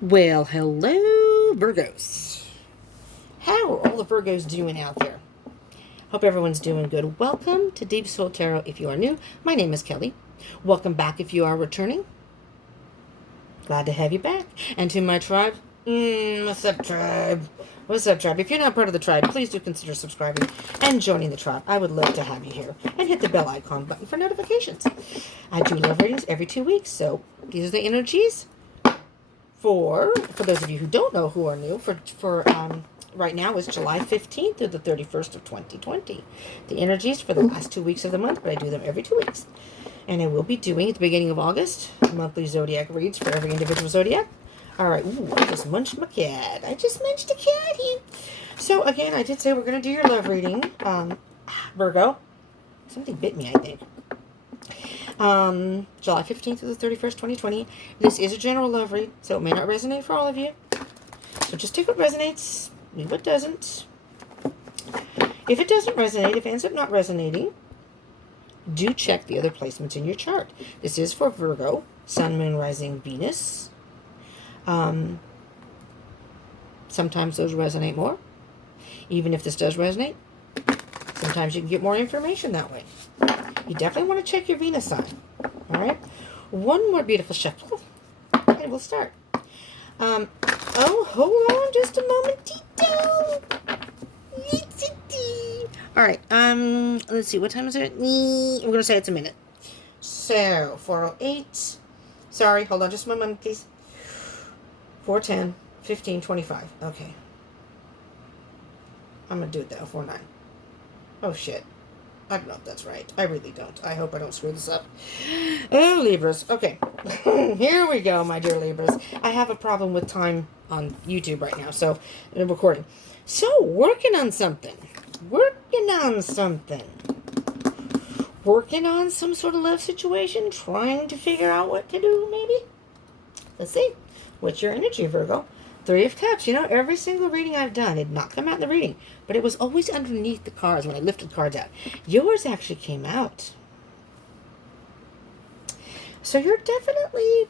Well, hello, Virgos. How are all the Virgos doing out there? Hope everyone's doing good. Welcome to Deep Soul Tarot if you are new. My name is Kelly. Welcome back if you are returning. Glad to have you back. And to my tribe, what's up, tribe? What's up, tribe? If you're not part of the tribe, please do consider subscribing and joining the tribe. I would love to have you here. And hit the bell icon button for notifications. I do love readings every 2 weeks, so these are the energies for those of you who don't know, who are new, for right now is July 15th through the 31st of 2020. The energies for the last 2 weeks of the month, but I do them every 2 weeks. And I will be doing at the beginning of August monthly zodiac reads for every individual zodiac. All right. Ooh, I just munched my cat. I just munched a cat here. So again, I did say we're going to do your love reading, Virgo. Something bit me, I think. July 15th to the 31st, 2020. This is a general love read, so it may not resonate for all of you. So just take what resonates, leave what doesn't. If it doesn't resonate, if it ends up not resonating, do check the other placements in your chart. This is for Virgo, Sun, Moon, Rising, Venus. Sometimes those resonate more. Even if this does resonate, sometimes you can get more information that way. You definitely want to check your Venus sign. All right. One more beautiful shuffle, and we'll start. Oh, hold on just a momentito. All right. Let's see. What time is it? We're gonna say it's a minute. So 4:08. Sorry. Hold on just a moment, please. 4:10, 15, 25. Okay. I'm gonna do it though. 4:09. Oh shit. I don't know if that's right. I really don't. I hope I don't screw this up. Oh, Libras. Okay. Here we go, my dear Libras. I have a problem with time on YouTube right now, so I'm recording. So, working on something. Working on something. Working on some sort of love situation. Trying to figure out what to do, maybe. Let's see. What's your energy, Virgo? 3 of Cups. You know, every single reading I've done did not come out in the reading, but it was always underneath the cards when I lifted cards out. Yours actually came out. So you're definitely,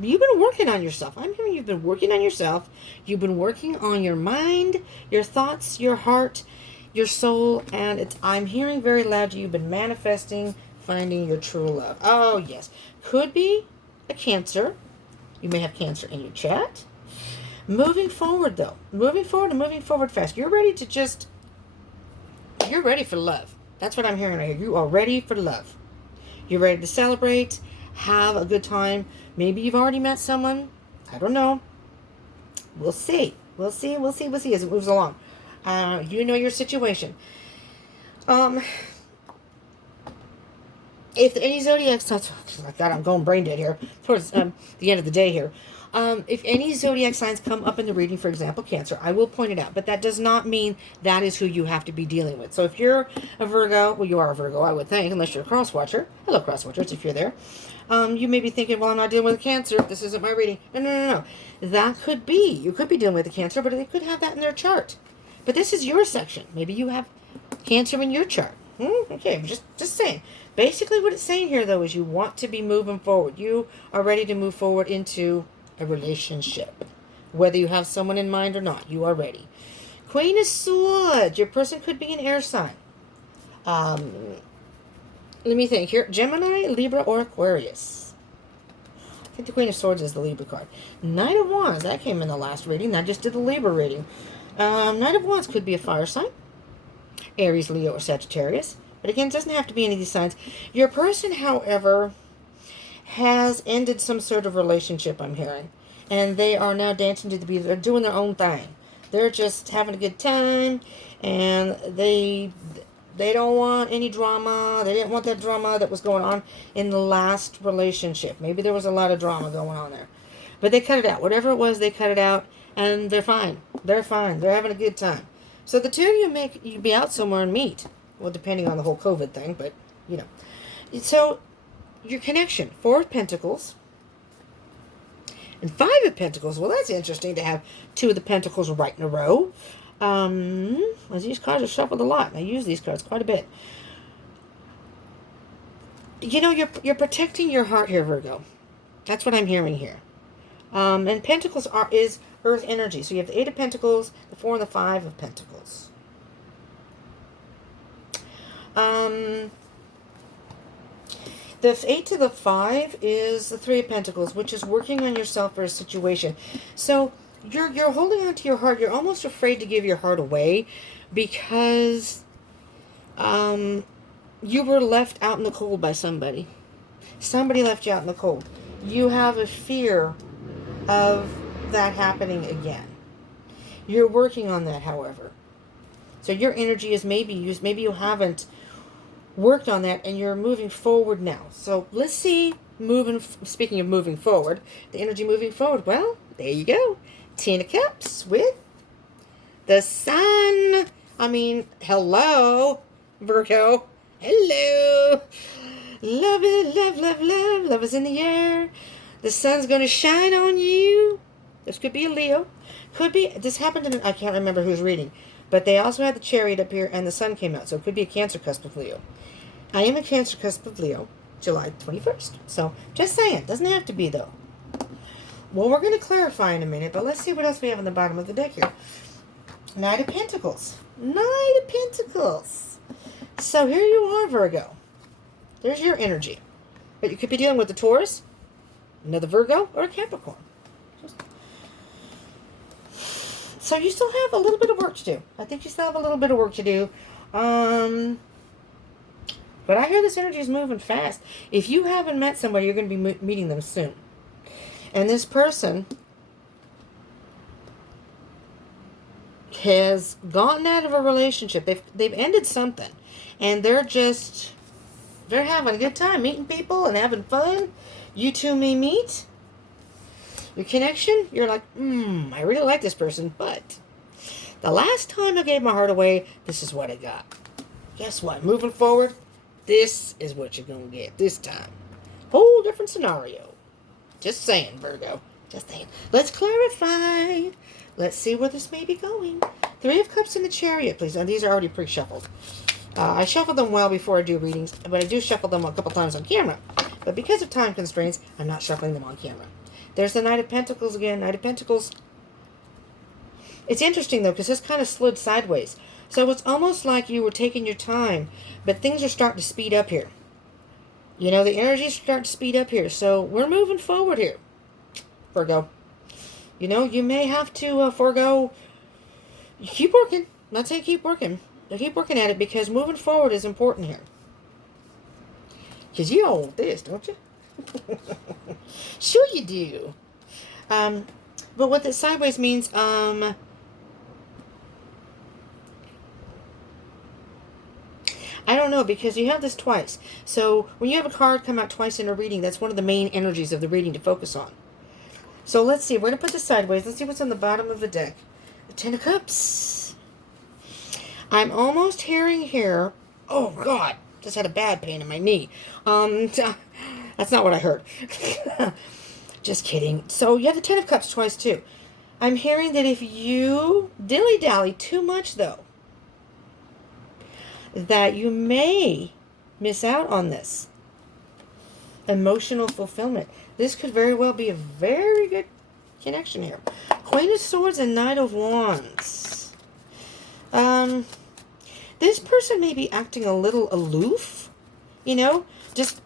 you've been working on yourself. I'm hearing you've been working on yourself. You've been working on your mind, your thoughts, your heart, your soul, and I'm hearing very loud you've been manifesting, finding your true love. Oh, yes. Could be a Cancer. You may have Cancer in your chat. Moving forward, though. Moving forward and moving forward fast. You're ready for love. That's what I'm hearing right here. You are ready for love. You're ready to celebrate, have a good time. Maybe you've already met someone. I don't know. We'll see. We'll see as it moves along. You know your situation. If any zodiac signs, oh God, I'm going brain dead here, towards the end of the day here. If any zodiac signs come up in the reading, for example, Cancer, I will point it out. But that does not mean that is who you have to be dealing with. So if you're a Virgo, well, you are a Virgo, I would think, unless you're a cross-watcher. Hello, cross-watchers, if you're there. You may be thinking, well, I'm not dealing with a Cancer. This isn't my reading. No. That could be. You could be dealing with a Cancer, but they could have that in their chart. But this is your section. Maybe you have Cancer in your chart. Okay, just saying. Basically what it's saying here, though, is you want to be moving forward. You are ready to move forward into a relationship. Whether you have someone in mind or not, you are ready. Queen of Swords. Your person could be an air sign. Let me think here. Gemini, Libra, or Aquarius. I think the Queen of Swords is the Libra card. Knight of Wands. That came in the last reading. I just did the Libra reading. Knight of Wands could be a fire sign. Aries, Leo, or Sagittarius. But again, it doesn't have to be any of these signs. Your person, however, has ended some sort of relationship, I'm hearing. And they are now dancing to the beat. They're doing their own thing. They're just having a good time. And they don't want any drama. They didn't want that drama that was going on in the last relationship. Maybe there was a lot of drama going on there. But they cut it out. Whatever it was, they cut it out. And they're fine. They're fine. They're having a good time. So the two of you be out somewhere and meet. Well, depending on the whole COVID thing, but, you know. So, your connection. 4 of Pentacles. And 5 of Pentacles. Well, that's interesting to have 2 of the Pentacles right in a row. As these cards are shuffled a lot. And I use these cards quite a bit. You know, you're protecting your heart here, Virgo. That's what I'm hearing here. And Pentacles is Earth energy. So you have the 8 of Pentacles, the 4 and the 5 of Pentacles. The 8 to the 5 is the 3 of Pentacles, which is working on yourself for a situation. So you're holding on to your heart. You're almost afraid to give your heart away because you were left out in the cold by somebody. Somebody left you out in the cold. You have a fear of that happening again. You're working on that, however. So your energy is maybe you haven't worked on that and you're moving forward now. So let's see, speaking of moving forward, the energy moving forward. Well, there you go. 10 of Cups with the Sun. I mean, hello, Virgo. Hello. Love it, love, love, love. Love is in the air. The sun's going to shine on you. This could be a Leo. Could be, this happened in, I can't remember who's reading. But they also had the chariot up here and the sun came out. So it could be a Cancer cusp of Leo. I am a Cancer cusp of Leo, July 21st. So just saying. Doesn't have to be, though. Well, we're going to clarify in a minute. But let's see what else we have on the bottom of the deck here. Knight of Pentacles. Knight of Pentacles. So here you are, Virgo. There's your energy. But you could be dealing with the Taurus, another Virgo, or a Capricorn. So you still have a little bit of work to do. I think you still have a little bit of work to do. But I hear this energy is moving fast. If you haven't met somebody, you're going to be meeting them soon. And this person has gotten out of a relationship. They've ended something. And they're having a good time meeting people and having fun. You two may meet. Your connection, you're like, I really like this person, but the last time I gave my heart away, this is what I got. Guess what? Moving forward, this is what you're going to get this time. Whole different scenario. Just saying, Virgo. Just saying. Let's clarify. Let's see where this may be going. 3 of Cups in the Chariot, please. And these are already pre-shuffled. I shuffle them well before I do readings, but I do shuffle them a couple times on camera. But because of time constraints, I'm not shuffling them on camera. There's the Knight of Pentacles again. Knight of Pentacles. It's interesting, though, because this kind of slid sideways. So it's almost like you were taking your time, but things are starting to speed up here. You know, the energy's starting to speed up here. So we're moving forward here, Virgo. You know, you may have to forego. Keep working. I'm not saying keep working. Keep working at it because moving forward is important here. Because you all want this, don't you? Sure you do. But what this sideways means, I don't know, because you have this twice. So when you have a card come out twice in a reading, that's one of the main energies of the reading to focus on. So let's see. We're going to put this sideways. Let's see what's on the bottom of the deck. The 10 of Cups. I'm almost hearing here. Oh, God. Just had a bad pain in my knee. That's not what I heard. Just kidding. So you have the 10 of Cups twice, too. I'm hearing that if you dilly-dally too much, though, that you may miss out on this emotional fulfillment. This could very well be a very good connection here. Queen of Swords and Knight of Wands. This person may be acting a little aloof, you know, just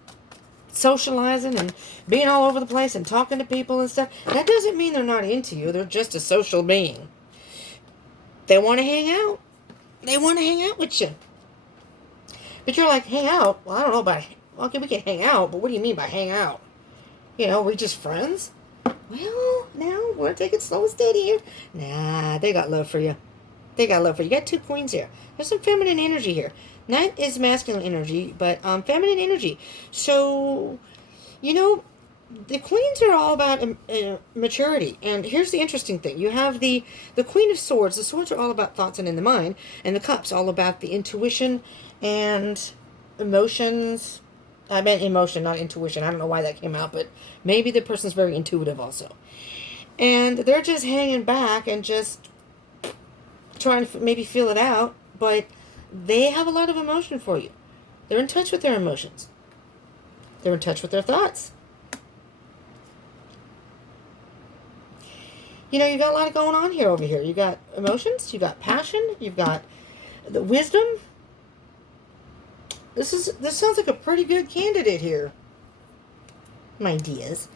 socializing and being all over the place and talking to people and stuff. That doesn't mean they're not into you. They're just a social being. They want to hang out. They want to hang out with you. But you're like, hang out? Well, I don't know about, okay, we can hang out, but what do you mean by hang out? You know, we just friends? Well, now we're taking slow and steady here. Nah, they got love for you. They got love for you. You got 2 queens here. There's some feminine energy here. Knight is masculine energy, but feminine energy. So, you know, the queens are all about maturity. And here's the interesting thing. You have the Queen of Swords. The swords are all about thoughts and in the mind. And the cups all about the intuition and emotions. I meant emotion, not intuition. I don't know why that came out, but maybe the person's very intuitive also. And they're just hanging back and just trying to maybe feel it out, but they have a lot of emotion for you. They're in touch with their emotions. They're in touch with their thoughts. You know, you got a lot going on here over here. You got emotions, you got passion, you've got the wisdom. This sounds like a pretty good candidate here, my dears.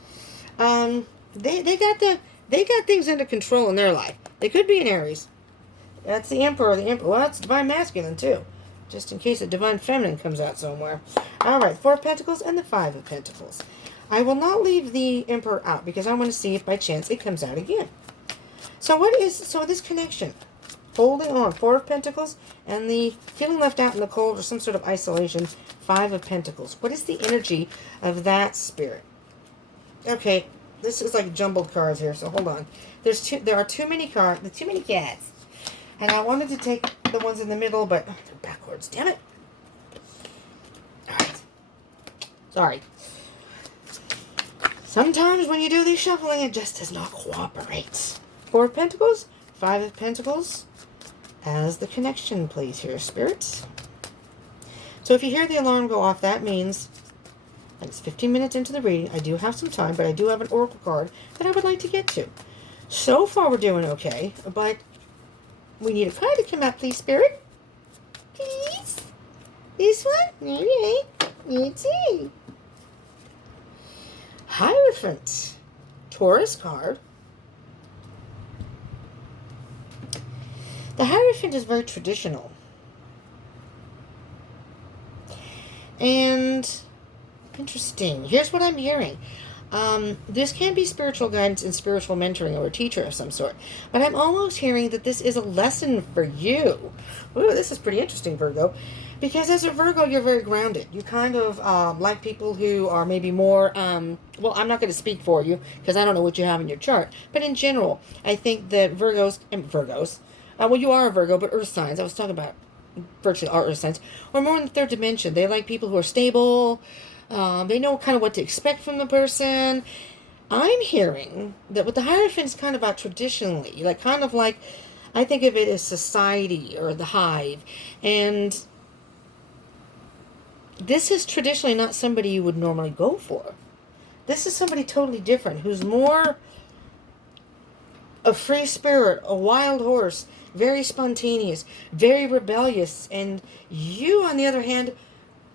They got things under control in their life. They could be an Aries. That's the Emperor. The Emperor. Well, that's Divine Masculine too, just in case the Divine Feminine comes out somewhere. All right, 4 of Pentacles and the 5 of Pentacles. I will not leave the Emperor out because I want to see if by chance it comes out again. So this connection? Holding on, 4 of Pentacles, and the feeling left out in the cold or some sort of isolation, 5 of Pentacles. What is the energy of that, Spirit? Okay, this is like jumbled cards here, so hold on. There are too many cards, too many cats. And I wanted to take the ones in the middle, but they're backwards, damn it. Alright. Sorry. Sometimes when you do these shuffling, it just does not cooperate. 4 of Pentacles, 5 of Pentacles, as the connection plays here, spirits. So if you hear the alarm go off, that means that it's 15 minutes into the reading. I do have some time, but I do have an oracle card that I would like to get to. So far, we're doing okay, but we need a card to come out, please, Spirit. Please. This one? All right. Let's see. Hierophant. Taurus card. The Hierophant is very traditional. And interesting. Here's what I'm hearing. This can be spiritual guidance and spiritual mentoring or a teacher of some sort. But I'm almost hearing that this is a lesson for you. Ooh, this is pretty interesting, Virgo. Because as a Virgo, you're very grounded. You kind of like people who are maybe more, well, I'm not going to speak for you because I don't know what you have in your chart. But in general, I think that Virgos, well, you are a Virgo, but earth signs, I was talking about virtually all earth signs, are more in the 3rd dimension. They like people who are stable. They know kind of what to expect from the person. I'm hearing that what the Hierophant is kind of about traditionally, like kind of like, I think of it as society or the hive. And this is traditionally not somebody you would normally go for. This is somebody totally different, who's more a free spirit, a wild horse, very spontaneous, very rebellious. And you, on the other hand,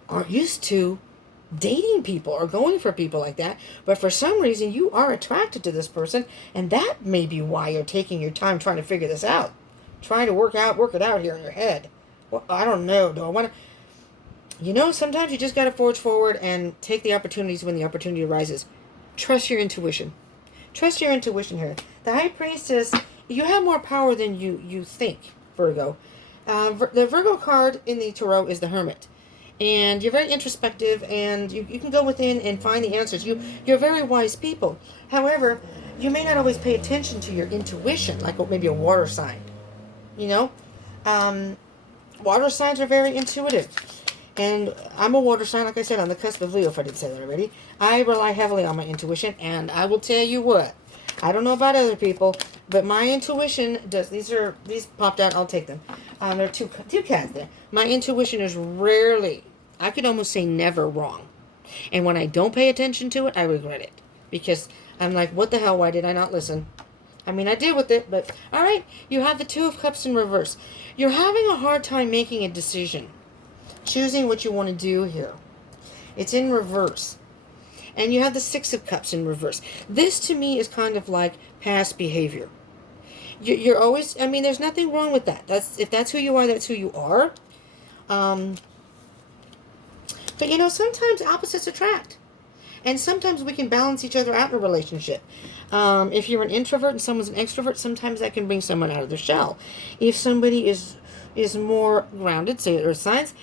aren't used to dating people or going for people like that, but for some reason you are attracted to this person, and that may be why you're taking your time trying to figure this out, trying to work it out here in your head. Well, I don't know. Do I want to? Sometimes you just got to forge forward and take the opportunities when the opportunity arises. Trust your intuition. Trust your intuition here. The High Priestess, you have more power than you think, Virgo. The Virgo card in the Tarot is the Hermit. And you're very introspective, and you can go within and find the answers. You're very wise people. However, you may not always pay attention to your intuition, like maybe a water sign. Water signs are very intuitive. And I'm a water sign, like I said, on the cusp of Leo, if I didn't say that already. I rely heavily on my intuition, and I will tell you what. I don't know about other people, but my intuition does. These popped out. I'll take them. There are two cats there. My intuition is rarely, I could almost say never wrong. And when I don't pay attention to it, I regret it. Because I'm like, what the hell? Why did I not listen? I mean, I did with it, but all right. You have the 2 of Cups in reverse. You're having a hard time making a decision. Choosing what you want to do here. It's in reverse. And you have the 6 of Cups in reverse. This, to me, is kind of like past behavior. You're always, there's nothing wrong with that. If that's who you are, that's who you are. But, sometimes opposites attract. And sometimes we can balance each other out in a relationship. If you're an introvert and someone's an extrovert, sometimes that can bring someone out of their shell. If somebody is more grounded, say earth signs,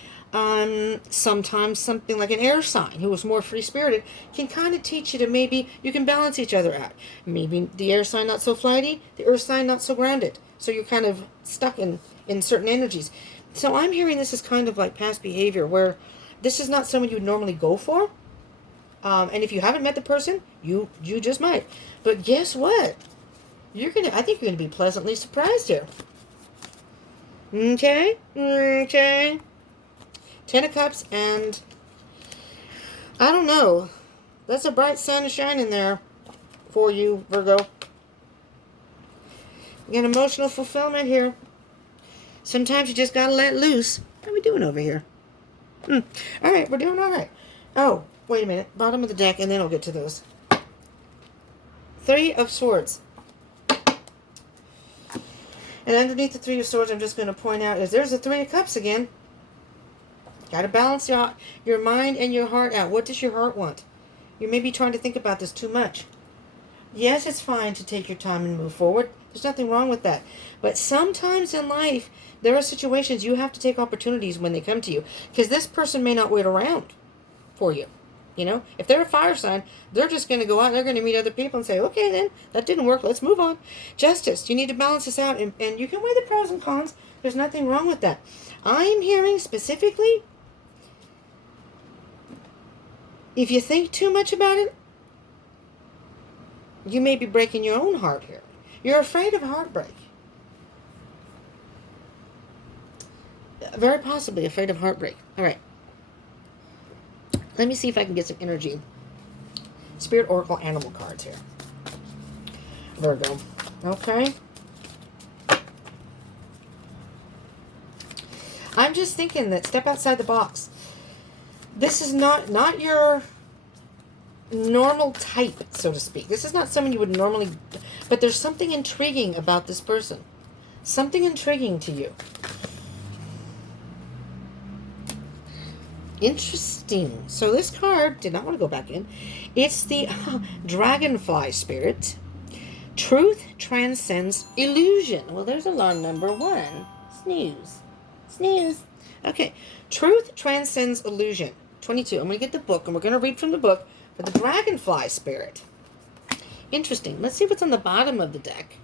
sometimes something like an air sign who is more free-spirited can kind of teach you to maybe you can balance each other out. Maybe the air sign not so flighty, the earth sign not so grounded. So you're kind of stuck in certain energies. So I'm hearing this is kind of like past behavior where this is not someone you would normally go for. And if you haven't met the person, you just might. But guess what? I think you're gonna be pleasantly surprised here. Okay. 10 of Cups, and I don't know. That's a bright sun shining there for you, Virgo. You got emotional fulfillment here. Sometimes you just got to let loose. How are we doing over here? All right, we're doing all right. Oh, wait a minute. Bottom of the deck, and then I'll get to those. 3 of Swords. And underneath the 3 of Swords, I'm just going to point out is there's the 3 of Cups again. Got to balance your mind and your heart out. What does your heart want? You may be trying to think about this too much. Yes, it's fine to take your time and move forward. There's nothing wrong with that. But sometimes in life, there are situations you have to take opportunities when they come to you. Because this person may not wait around for you. You know, if they're a fire sign, they're just going to go out and they're going to meet other people and say, okay, then, that didn't work. Let's move on. Justice, you need to balance this out. And you can weigh the pros and cons. There's nothing wrong with that. I am hearing specifically, if you think too much about it, you may be breaking your own heart here. You're afraid of heartbreak. Very possibly afraid of heartbreak. All right. Let me see if I can get some energy. Spirit Oracle Animal cards here. Virgo. Okay. I'm just thinking that step outside the box. This is not your normal type, so to speak. This is not someone you would normally, but there's something intriguing about this person. Something intriguing to you. Interesting. So this card did not want to go back in. It's the Dragonfly Spirit. Truth transcends illusion. Well, there's alarm number 1. Snooze. Snooze. Okay. Truth transcends illusion. 22. I'm going to get the book, and we're going to read from the book for the Dragonfly Spirit. Interesting. Let's see what's on the bottom of the deck.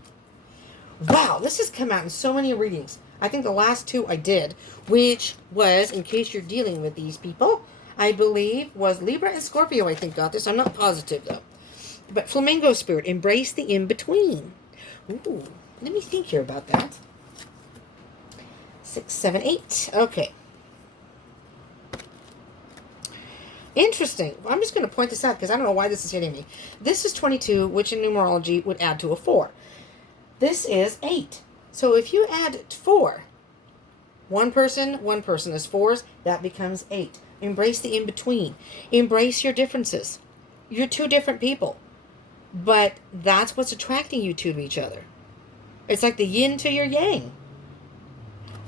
Wow, this has come out in so many readings. I think the last 2 I did, which was, in case you're dealing with these people, I believe was Libra and Scorpio, I think, got this. I'm not positive, though. But Flamingo Spirit, embrace the in-between. Ooh, let me think here about that. 6, 7, 8. Okay. Interesting. I'm just going to point this out because I don't know why this is hitting me. This is 22, which in numerology would add to a 4. This is 8. So if you add 4, one person is 4s, that becomes 8. Embrace the in-between. Embrace your differences. You're 2 different people. But that's what's attracting you to each other. It's like the yin to your yang.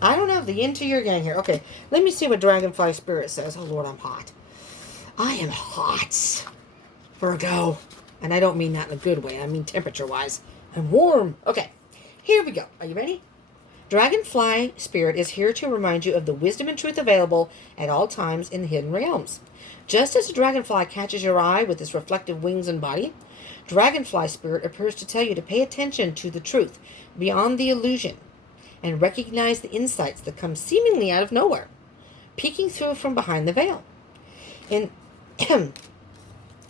I don't know, the yin to your yang here. Okay, let me see what Dragonfly Spirit says. Oh, Lord, I'm hot. I am hot. Virgo. And I don't mean that in a good way. I mean temperature-wise. I'm warm. Okay, here we go. Are you ready? Dragonfly Spirit is here to remind you of the wisdom and truth available at all times in the hidden realms. Just as a dragonfly catches your eye with its reflective wings and body, Dragonfly Spirit appears to tell you to pay attention to the truth beyond the illusion and recognize the insights that come seemingly out of nowhere, peeking through from behind the veil. And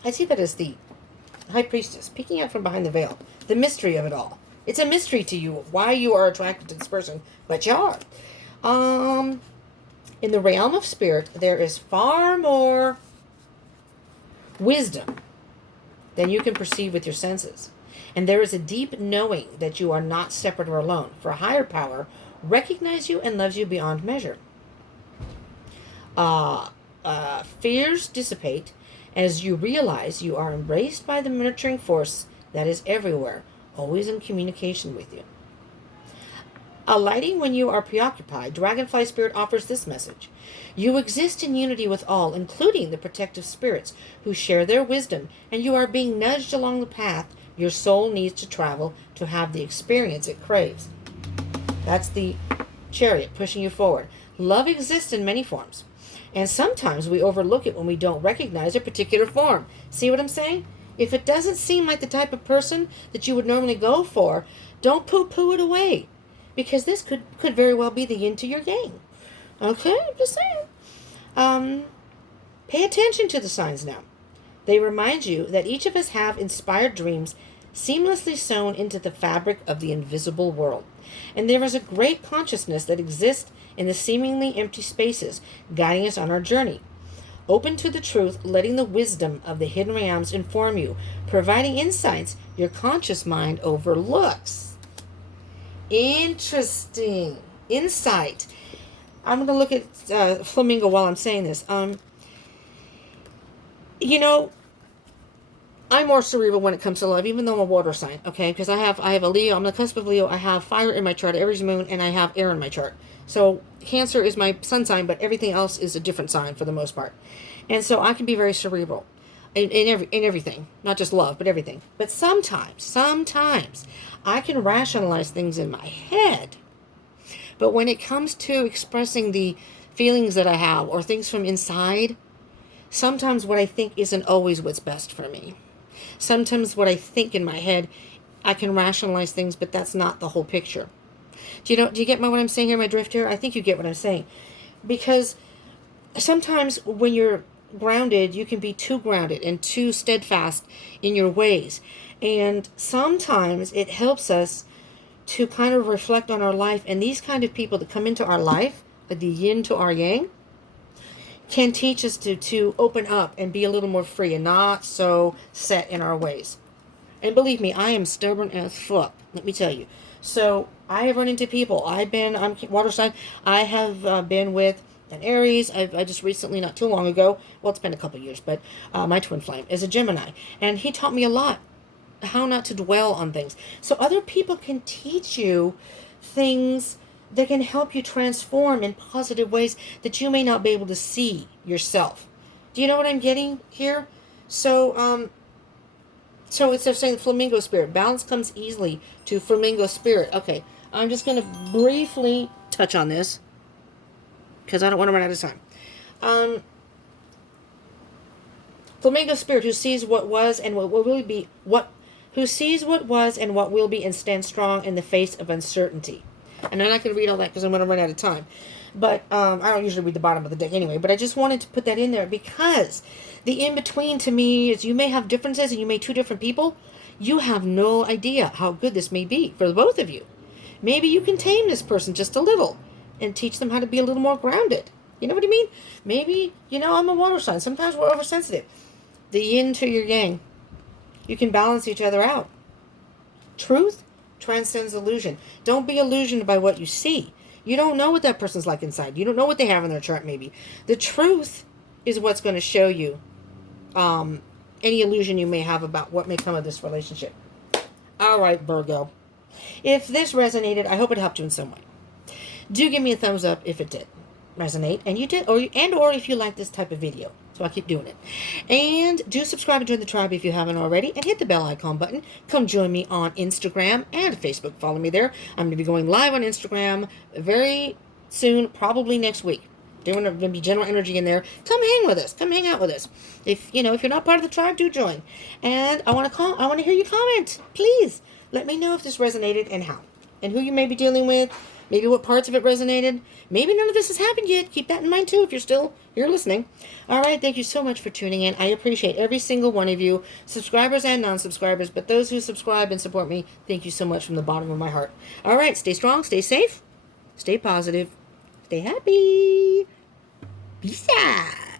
I see that as the High Priestess, peeking out from behind the veil, the mystery of it all. It's a mystery to you why you are attracted to this person, but you are. In the realm of spirit, there is far more wisdom than you can perceive with your senses. And there is a deep knowing that you are not separate or alone. For a higher power recognizes you and loves you beyond measure. Fears dissipate as you realize you are embraced by the nurturing force that is everywhere, always in communication with you. Alighting when you are preoccupied, Dragonfly Spirit offers this message. You exist in unity with all, including the protective spirits who share their wisdom, and you are being nudged along the path your soul needs to travel to have the experience it craves. That's the Chariot pushing you forward. Love exists in many forms, and sometimes we overlook it when we don't recognize a particular form. See what I'm saying? If it doesn't seem like the type of person that you would normally go for, don't poo-poo it away. Because this could very well be the yin to your yang. Okay, I'm just saying. Pay attention to the signs now. They remind you that each of us have inspired dreams seamlessly sewn into the fabric of the invisible world. And there is a great consciousness that exists in the seemingly empty spaces, guiding us on our journey. Open to the truth, letting the wisdom of the hidden realms inform you, providing insights your conscious mind overlooks. Interesting. Insight. I'm going to look at Flamingo while I'm saying this. You know, I'm more cerebral when it comes to love, even though I'm a water sign, okay? Because I have a Leo. I'm the cusp of Leo. I have fire in my chart, Aries moon, and I have air in my chart. So Cancer is my sun sign, but everything else is a different sign for the most part. And so I can be very cerebral in everything, not just love, but everything. But sometimes I can rationalize things in my head. But when it comes to expressing the feelings that I have or things from inside, sometimes what I think isn't always what's best for me. Sometimes what I think in my head, I can rationalize things, but that's not the whole picture. Do you get what I'm saying here, my drift here? I think you get what I'm saying. Because sometimes when you're grounded, you can be too grounded and too steadfast in your ways. And sometimes it helps us to kind of reflect on our life. And these kind of people that come into our life, the yin to our yang, can teach us to open up and be a little more free and not so set in our ways. And believe me, I am stubborn as fuck, let me tell you. So I have run into people. I'm water sign. I have been with an Aries. I just recently, not too long ago, well, it's been a couple years, but my twin flame is a Gemini. And he taught me a lot, how not to dwell on things. So other people can teach you things that can help you transform in positive ways that you may not be able to see yourself. Do you know what I'm getting here? So it's saying Flamingo Spirit. Balance comes easily to Flamingo Spirit. Okay, I'm just going to briefly touch on this because I don't want to run out of time. Flamingo Spirit, who sees what was and what will be, who sees what was and what will be, and stands strong in the face of uncertainty. And I'm not going to read all that because I'm going to run out of time. But I don't usually read the bottom of the deck anyway. But I just wanted to put that in there because the in-between to me is you may have differences and you may two different people. You have no idea how good this may be for both of you. Maybe you can tame this person just a little and teach them how to be a little more grounded. You know what I mean? Maybe, I'm a water sign. Sometimes we're oversensitive. The yin to your yang. You can balance each other out. Truth transcends illusion. Don't be illusioned by what you see. You don't know what that person's like inside. You don't know what they have in their chart maybe. The truth is what's going to show you any illusion you may have about what may come of this relationship. All right, Virgo. If this resonated, I hope it helped you in some way. Do give me a thumbs up if it did resonate, and you did, or if you like this type of video. So I keep doing it. And do subscribe and join the tribe if you haven't already, and hit the bell icon button. Come join me on Instagram and Facebook. Follow me there. I'm going to be going live on Instagram very soon, probably next week. There's going to be general energy in there. Come hang with us. Come hang out with us. If you're not part of the tribe, do join. And I want to hear your comment. Please let me know if this resonated and how, and who you may be dealing with. Maybe what parts of it resonated. Maybe none of this has happened yet. Keep that in mind too if you're listening. All right, thank you so much for tuning in. I appreciate every single one of you, subscribers and non-subscribers, but those who subscribe and support me, thank you so much from the bottom of my heart. All right, stay strong, stay safe, stay positive, stay happy. Peace out.